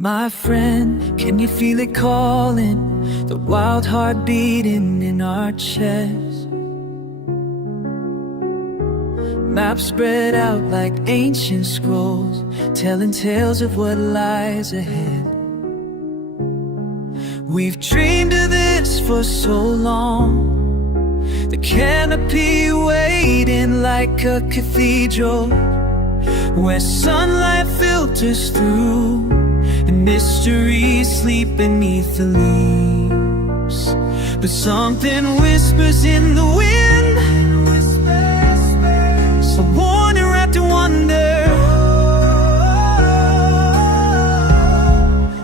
My friend, can you feel it calling? The wild heart beating in our chest. Maps spread out like ancient scrolls, telling tales of what lies ahead. We've dreamed of this for so long, the canopy waiting like a cathedral, where sunlight filters through and mysteries sleep beneath the leaves. But something whispers in the wind, a warning wrapped in wonder.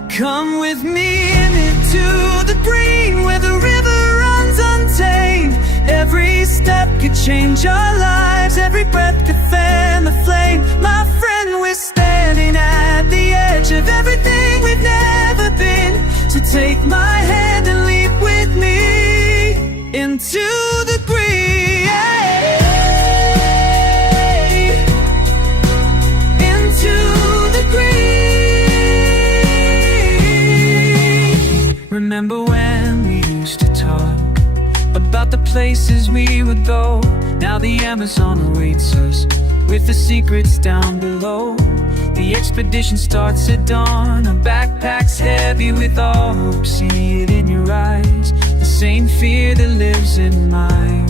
Come with me into the green, where the river runs untamed. Every step could change our lives, every breath could fan the flame. My friend, we're standing at the edge of everything we've never been. So take my hand and leap with me into the green. Remember when we used to talk about the places we would go? Now the Amazon awaits us with the secrets down below. The expedition starts at dawn, our backpacks heavy with all hope. See it in your eyes, the same fear that lives in mine.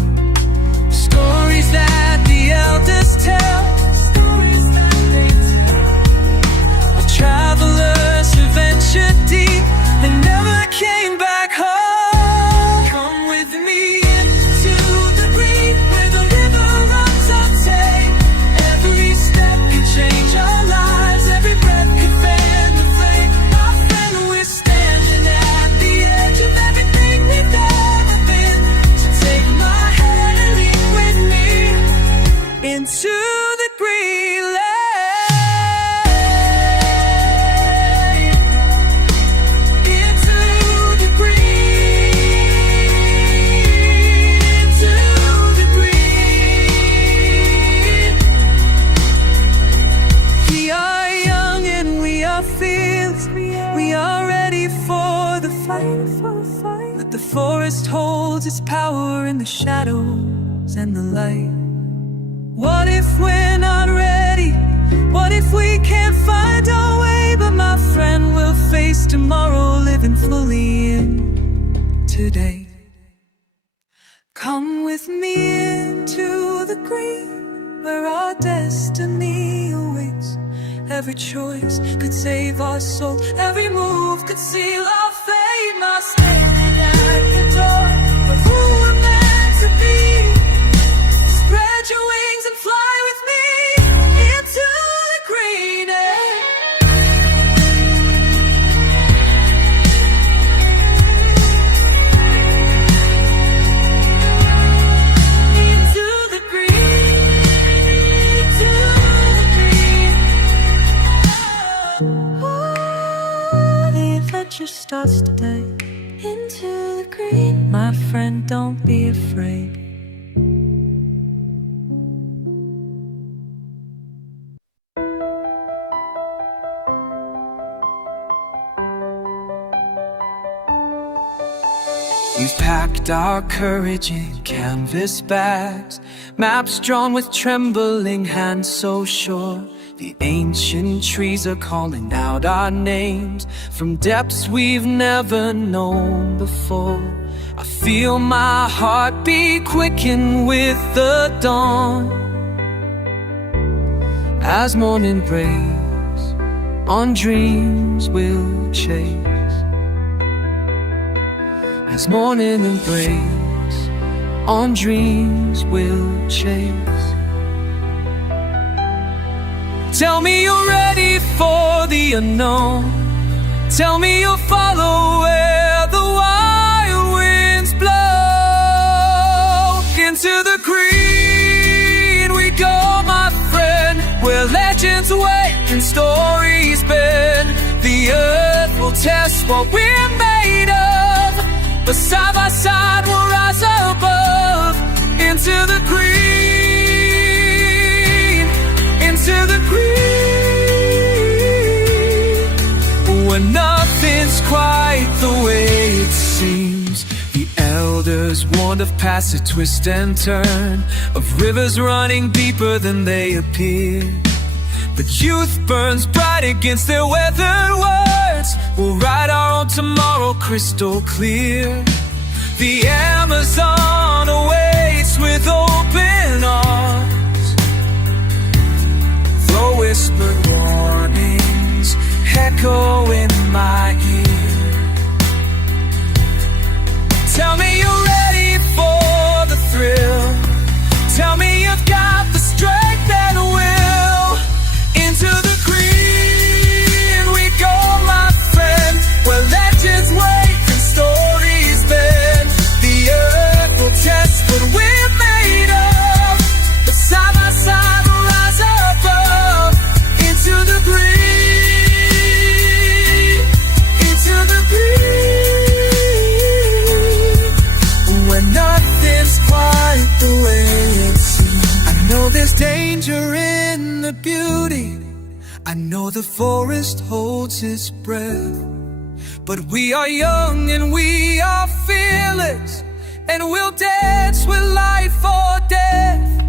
Stories that the elders tell, of travelers who ventured deep and never came back home. Come with me into the green, where the river runs untamed. Every step could change our lives, every breath could fan the flame. My friend, we're standing at the edge of everything we've ever been. So take my hand and leap with me into the green land. But the forest holds its power in the shadows and the light. What if we're not ready? What if we can't find our way? But my friend, we'll face tomorrow, living fully in today. Come with me into the green, where our destiny awaits. Every choice could save our soul, every move could seal our fate. My standing at the door of who we're meant to be. Spread your wings and fly with me into the green air. Into the green, into the green. Oh, the adventure starts today. Into the green, my friend, don't be afraid. We've packed our courage in canvas bags, maps drawn with trembling hands so sure. The ancient trees are calling out our names from depths we've never known before. I feel my heartbeat quicken with the dawn. As morning breaks, on dreams we'll chase. As morning breaks, on dreams we'll chase. Tell me you're ready for the unknown. Tell me you'll follow where the wild winds blow. Into the green we go, my friend, where legends wait and stories bend. The earth will test what we're made of, but side by side we'll rise above. Into the green, into the green. When quite the way it seems. The elders warned of past twist and turn, of rivers running deeper than they appear. But youth burns bright against their weathered words. We'll write our own tomorrow crystal clear. The Amazon awaits with open arms. The whispered warnings echo in my ear. Tell me you're ready for the thrill. Tell me you've got the strength and will. Into the green we go, my friend, where legends wait and stories bend. The earth will test what we're made of, but side by side we'll rise above. Into the green, into the green, when nothing's quite the way it seems. I know there's danger in the beauty, I know the forest holds its breath, but we are young and we are fearless, and we'll dance with life or death.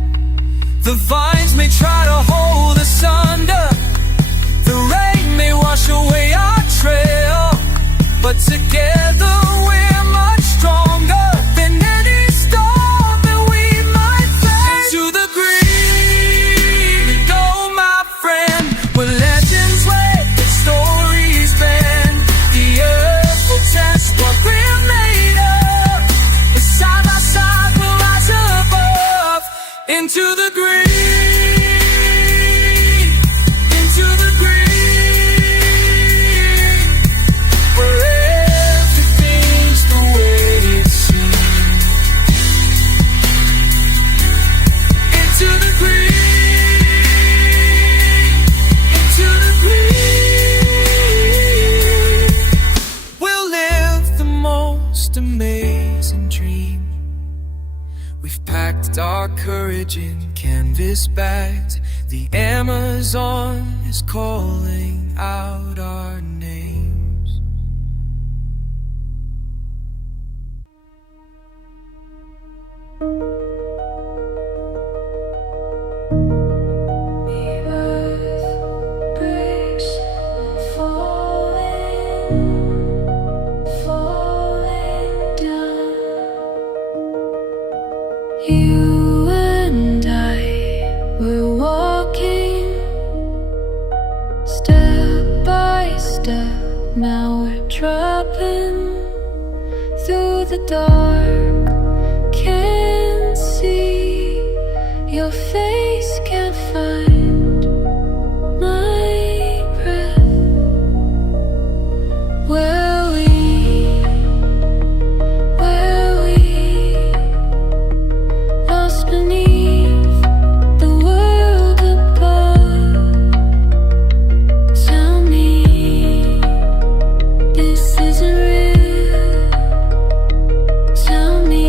The vines may try to hold us under, the rain may wash away our trail, but together we're much stronger than any storm that we might face. Into the green go, my friend, where legends wait and stories bend. The earth will test what we're made of, and side by side we'll rise above. Into the green, into the green, where everything's the way it seems. Into the green, into the green, we'll live the most amazing dream. We've packed our courage in canvas bags. The Amazon is calling out our names. The earth breaks, falling down. You and I were walking step by step. Now we're dropping through the dark. Can't see your face, can't find my breath. Where we lost beneath the world above. Tell me this isn't real. Tell me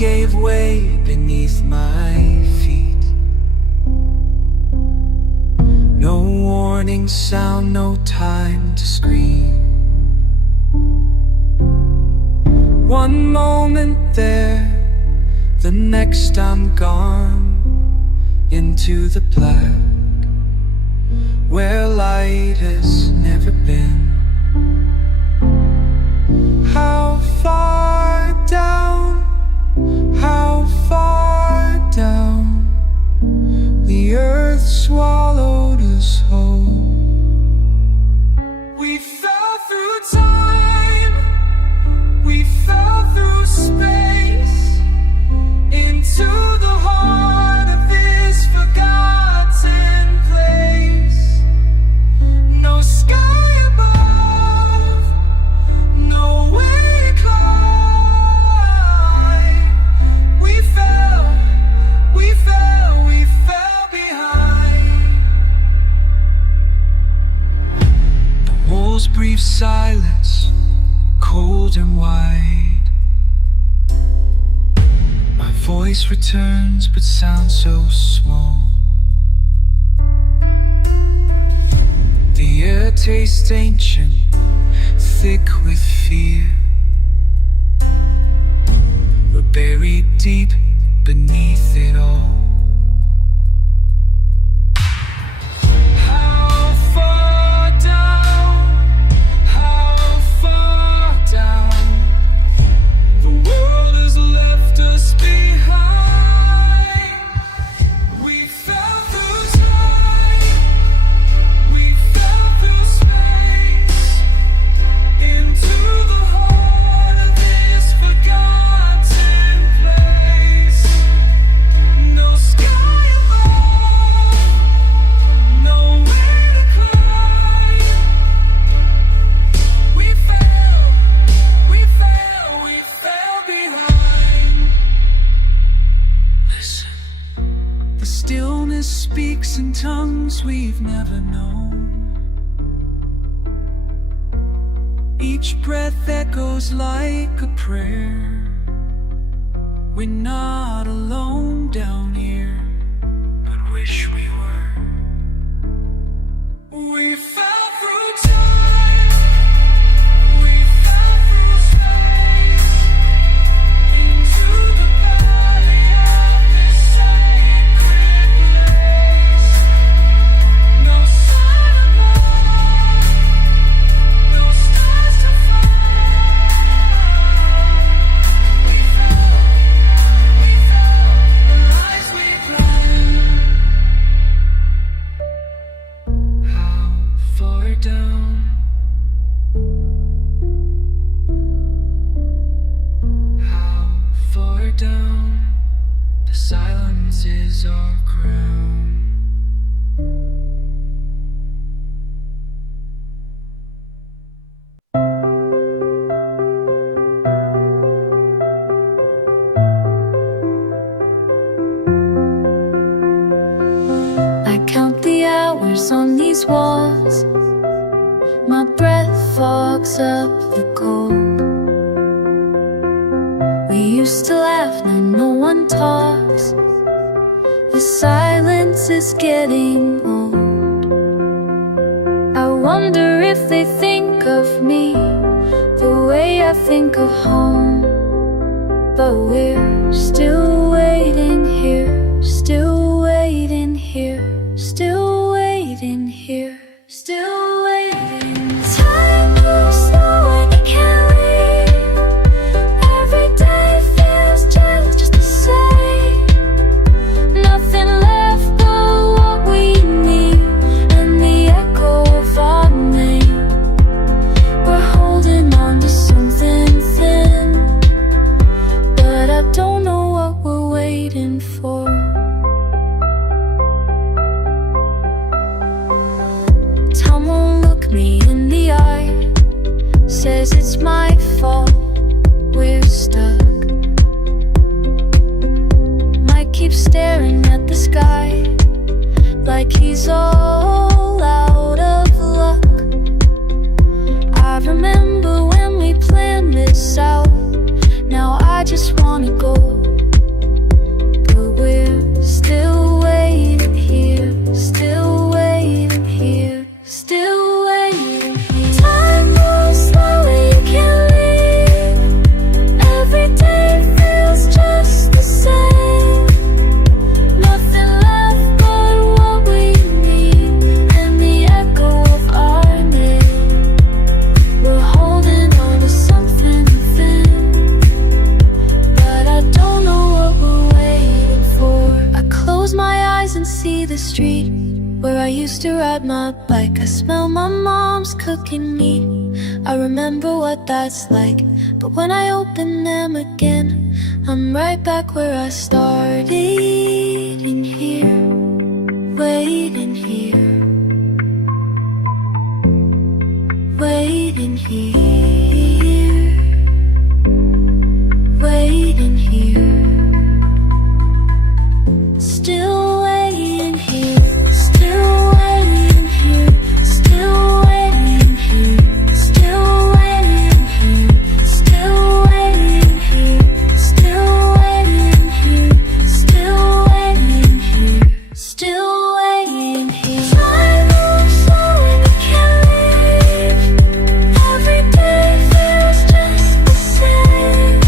gave way beneath my feet. No warning sound, no time to scream. One moment there, the next I'm gone into the black, where light has never been. How far down, how far down, the earth swallowed us whole. We fell through time, we fell through space, into the heart of this forgotten place. No sky above, no way to climb. We fell, we fell, we fell behind. The wall's brief silence, cold and wide. My voice returns but sounds so small. The air tastes ancient, thick with fear. We're buried deep beneath it all. How far down, how far down, the world has left us behind. We fell through time, we fell through space, into the heart of this forgotten place. No sky above, no way to climb. We fell, we fell, we fell behind. Listen, the stillness speaks in tongues we've never known. Each breath echoes like a prayer. We're not alone down here, but wish we were. We fell through time, we fell through space, into the body of this sacred place. No sun above, no stars to find. We fell, the lies we planned. How far down, how far down, the silence is our crown. I count the hours on these walls. My breath fogs up the cold. We used to laugh, now no one talks. The silence is getting old. I wonder if they think of me the way I think of home. But we're still waiting here, still waiting here, still waiting here, still waiting. Time moves slow and you can't leave. Every day feels just the same. Nothing left but what we need, and the echo of our name. We're holding on to something thin, but I don't know what we're waiting for. Time won't look me in the eye, says it's my fault we're stuck. Might keep staring at the sky like he's all out of luck. I remember when we planned this out. Now I just wanna go street where I used to ride my bike. I smell my mom's cooking meat. I remember what that's like. But when I open them again, I'm right back where I started. In here, waiting here, waiting here, waiting here. Still waiting here, still waiting here, still waiting here, still waiting here, still waiting here, still waiting here, still waiting here, still waiting here. Time moves slow and I can't leave. Every day feels just the same.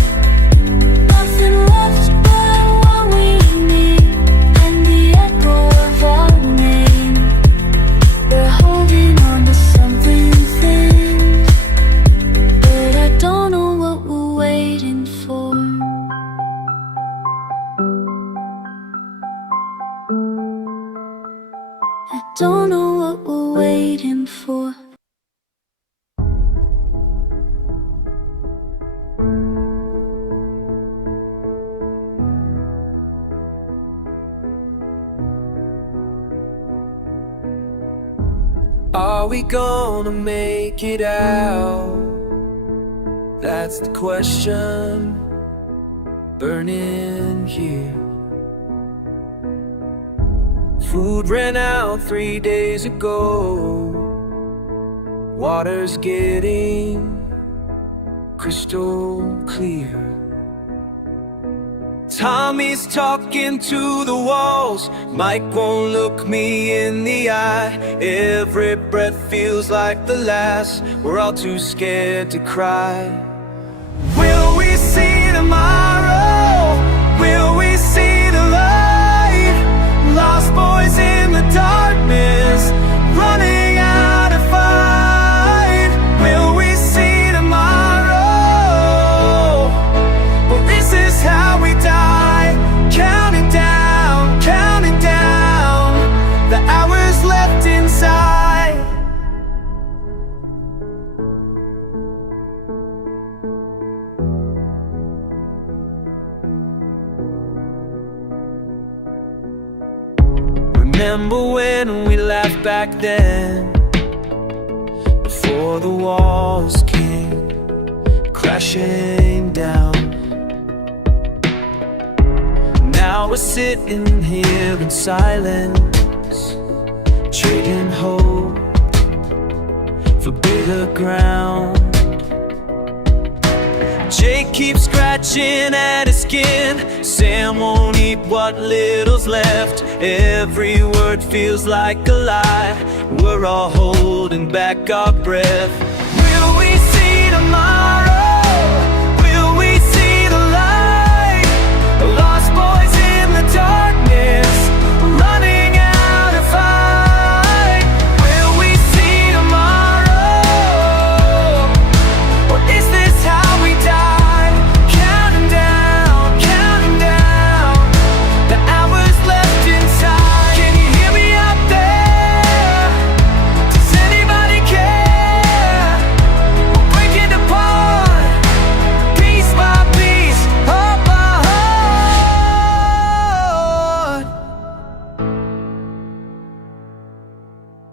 Nothing left but what we need. And the echo of our name. We're holding on to something thin, but I don't know what we're waiting for. I don't know what we're waiting for. Are we gonna make it out? That's the question burning here. Food ran out 3 days ago. Water's getting crystal clear. Tommy's talking to the walls. Mike won't look me in the eye. Every breath feels like the last. We're all too scared to cry. Will we see tomorrow? Will we see the light? Lost boys in the darkness, running out of fight. Will we see tomorrow? Well, this is how we die. Counting down, the hours left inside. Remember when we laughed back then, before the walls came crashing down. Now we're sitting here in silence, trading hope for bigger ground. Jake keeps scratching at his skin. Sam won't eat what little's left. Every word feels like a lie. We're all holding back our breath. Will we see tomorrow? Will we see the light? The lost boys in the darkness, running out of fight. Will we see tomorrow? Or is this how we die? Counting down, the hours left inside. Can you hear me out there? Does anybody care? We're breaking apart, piece by piece, heart by heart.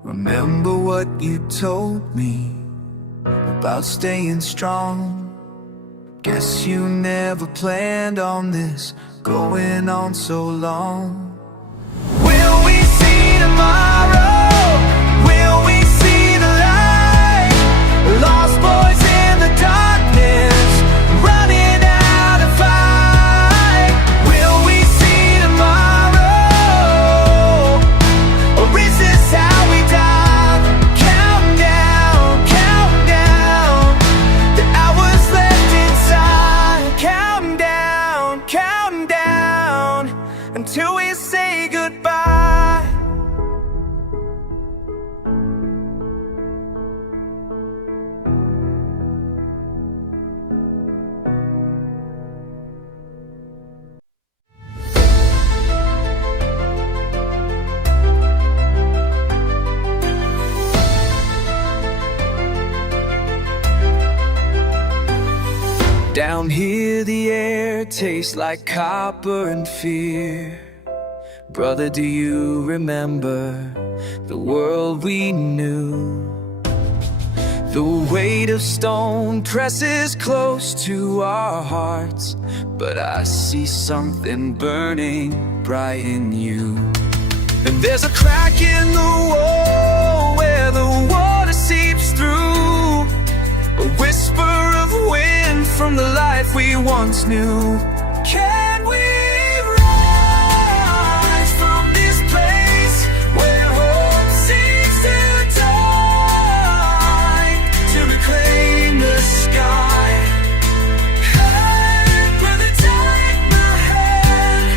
Remember what you told me about staying strong. Guess you never planned on this going on so long. Will we see tomorrow? Will we see the light? Lost boys in the darkness, running out of fight. Will we see tomorrow? Or is this how we die? Counting down, the hours left inside. Counting down, until we say goodbye. Down here the air tastes like copper and fear. Brother, do you remember the world we knew? The weight of stone presses close to our hearts, but I see something burning bright in you. And there's a crack in the wall where the water seeps through, a whisper of wind from the life we once knew. Can we rise from this place where hope seems to die, to reclaim the sky? Hey, brother, take my hand,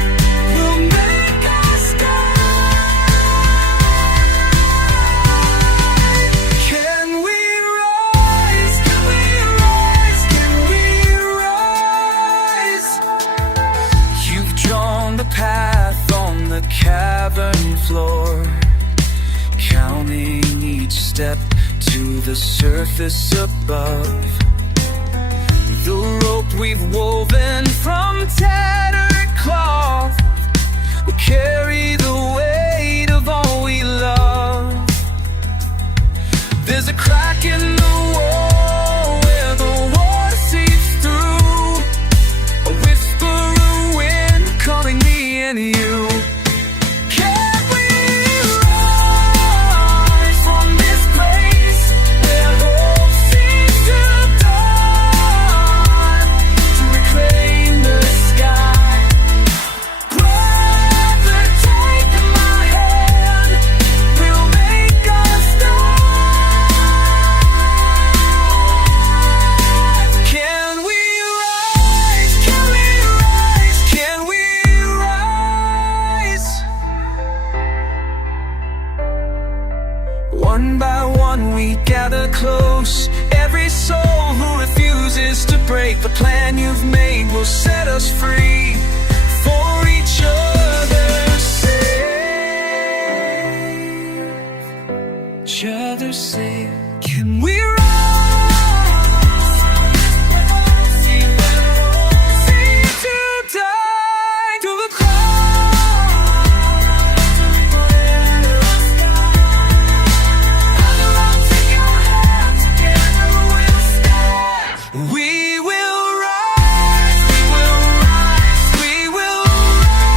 we'll make our sky. Can we rise? Can we rise? Can we rise? You've drawn the path on the cavern floor, counting each step to the surface above. The rope we've woven from tattered cloth will carry the weight of all we love. There's a crack in the wall where the water seeps through, a whisper of wind calling me and you. Can we rise from this place where hope seems to die, to reclaim the sky? Brother, take my hand, we'll make our start. Can we rise? Can we rise? Can we rise? One by one we gather close, every soul who refuses to break the plan you've made will set us free for each other's sake. Each other's sake. Can we rise? Seem to die to the we will rise, we will rise, we will rise.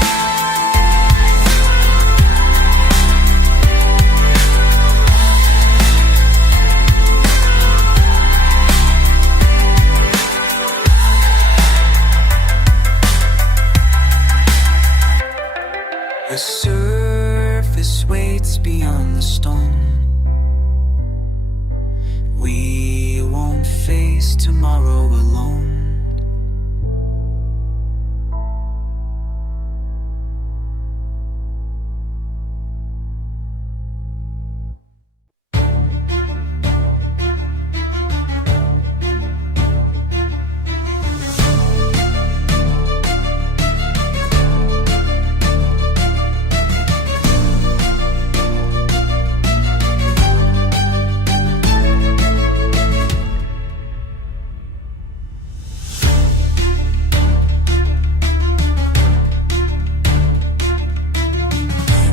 The surface waits beyond the stone. We won't face tomorrow alone.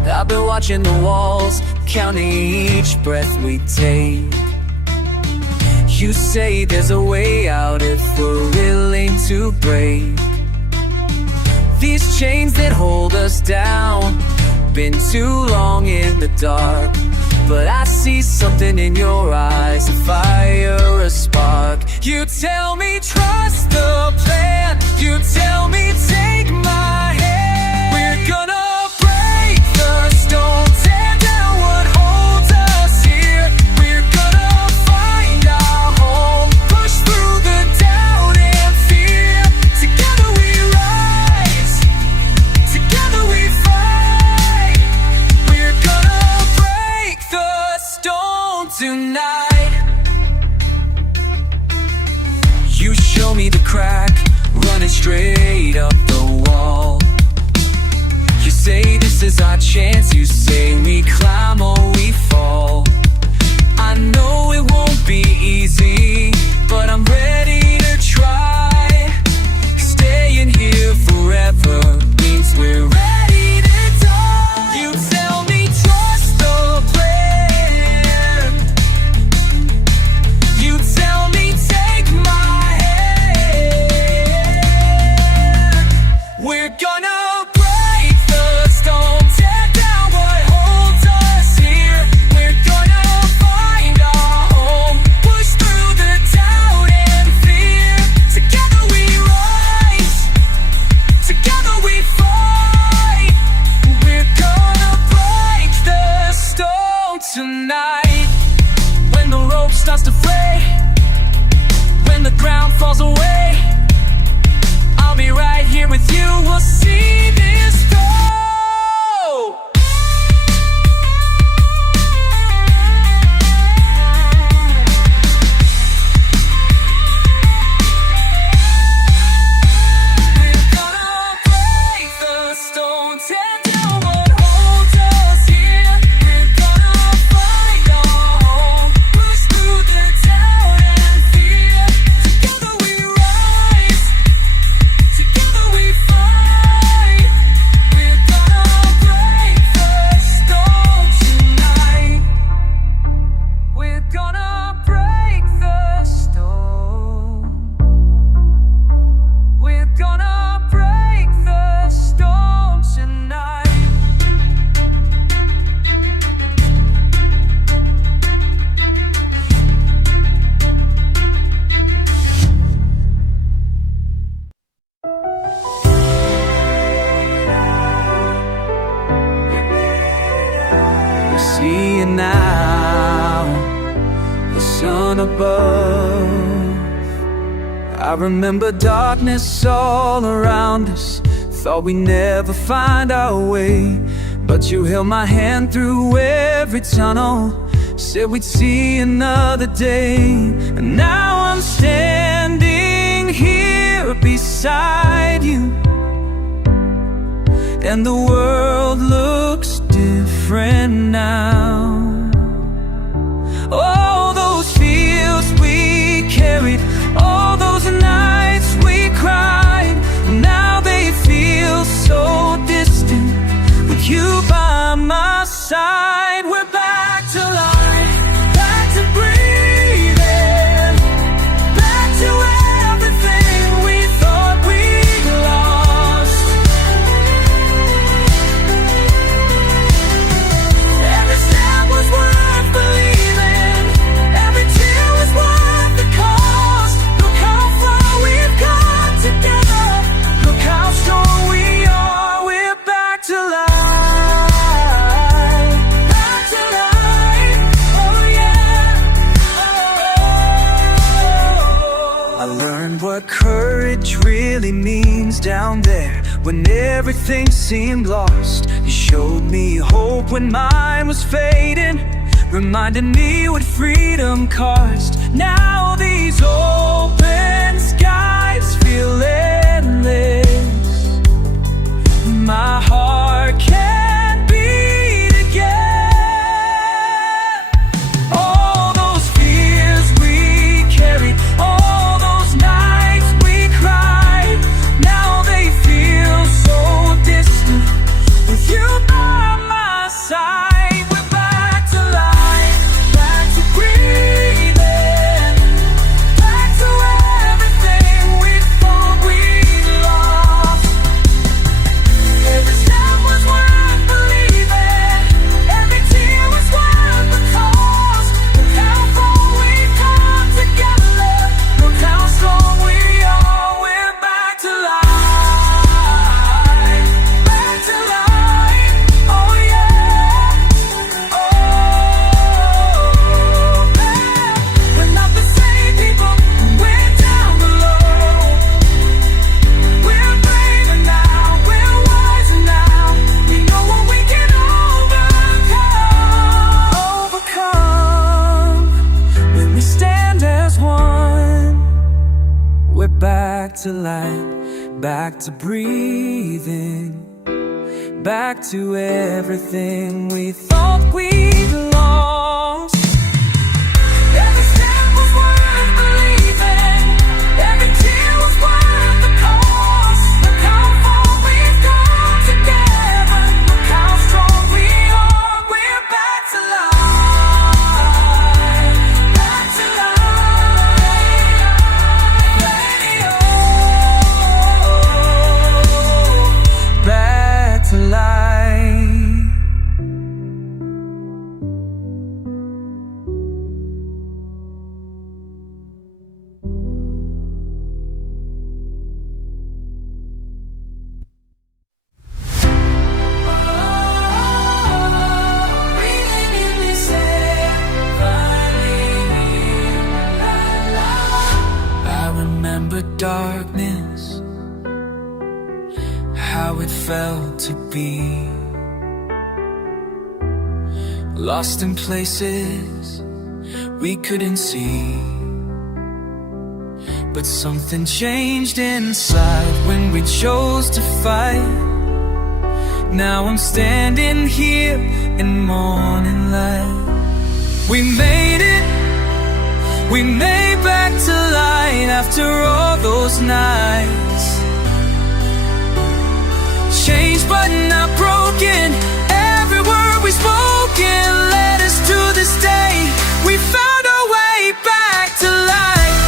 I've been watching the walls, counting each breath we take. You say there's a way out if we're willing to break these chains that hold us down. Been too long in the dark, but I see something in your eyes, a fire, a spark. You tell me trust the plan, you tell me take my hand. We're gonna don't tear down what holds us here. We're gonna find our home, push through the doubt and fear. Together we rise, together we fight. We're gonna break the stone tonight. You show me the crack, running straight gonna break the stone, tear down what holds us here. We're gonna find our home, push through the doubt and fear. Together we rise, together we fight. We're gonna break the stone tonight. When the rope starts to fray, when the ground falls away, I'll be right here with you, we'll see this through. We're gonna break the stone, tear down what holds us here. We're gonna find our home, push through the doubt and fear. Together we rise, together we fight. We're gonna break the stone tonight. We're gonna break the stone. We're gonna break the stone tonight. We see it now, the sun above. I remember darkness all around us, thought we'd never find our way. But you held my hand through every tunnel, said we'd see another day. And now I'm standing here beside you, and the world looks different now. All those fears we carried, all those nights we cried, now they feel so distant with you by my side. We're back to life, back to breathing, back to everything we thought we'd lost. Every step was worth believing, every tear was worth the cost. Look how far we've come together, look how strong we are. We're back to life, back to life, oh yeah, oh. I learned what courage really means down there, when everything seemed lost. You showed me hope when mine was fading, reminded me what freedom cost. Now these open skies feel endless, my heart can beat again. All those fears we carried, all those nights we cried, now they feel so distant with you by my side. We're back to life, back to breathing, back to everything we thought we'd lost. Every step was worth believing, every tear was worth the cost. Look how far we've come together, look how strong we are. We're back to life, back to life, oh yeah, oh. We're not the same people, we're down below. We're braver now, we're wiser now. We know what we can overcome when we stand as one. We're back to life, back to breathing, back to everything we thought we'd lost. Every step was worth believing, every tear was worth the cost. Look how far we've come together, look how strong we are. We're back to life, back to life. darkness, how it felt to be lost in places we couldn't see. But something changed inside when we chose to fight. Now I'm standing here in morning light. We made it, we made back to light after all those nights. Changed but not broken, every word we spoken led us to this day. We found our way back to life.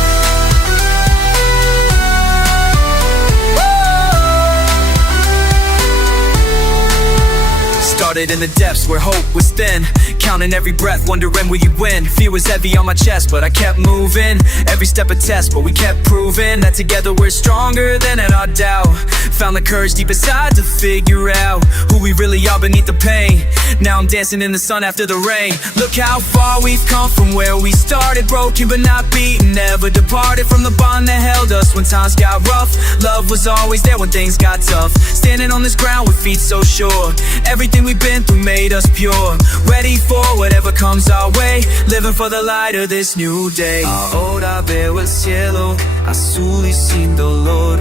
Started in the depths where hope was thin, counting every breath, wondering will you win. Fear was heavy on my chest, but I kept moving. Every step a test, but we kept proving that together we're stronger than at our doubt. Found the courage deep inside to figure out who we really are beneath the pain. Now I'm dancing in the sun after the rain. Look how far we've come from where we started, broken but not beaten. Never departed from the bond that held us when times got rough. Love was always there when things got tough. Standing on this ground with feet so sure. Everything we've been through made us pure. Ready for whatever comes our way, living for the light of this new day. Ahora veo el cielo azul y sin dolor.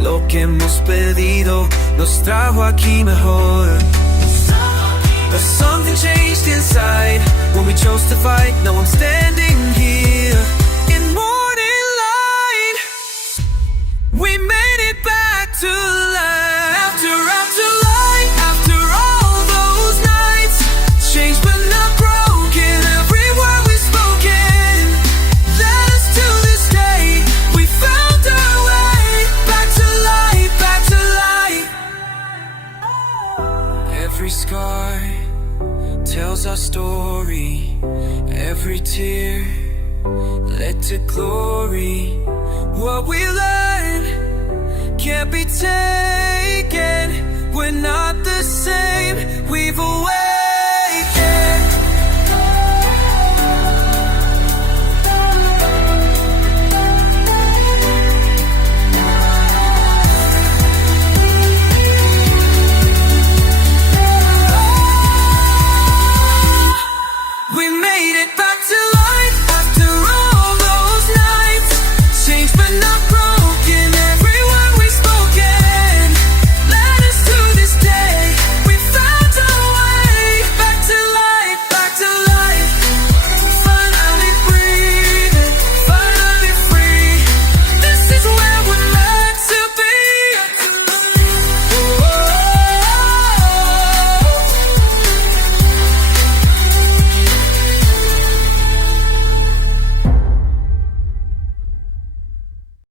Lo que hemos perdido nos trajo aquí mejor. But something changed inside when we chose to fight. Now I'm standing here in morning light. We made it back to life after light, after all those nights. Changed but not broken, every word we've spoken led us to this day. We found our way back to light, back to light. Every scar tells our story, every tear led to glory. What we learned can't be taken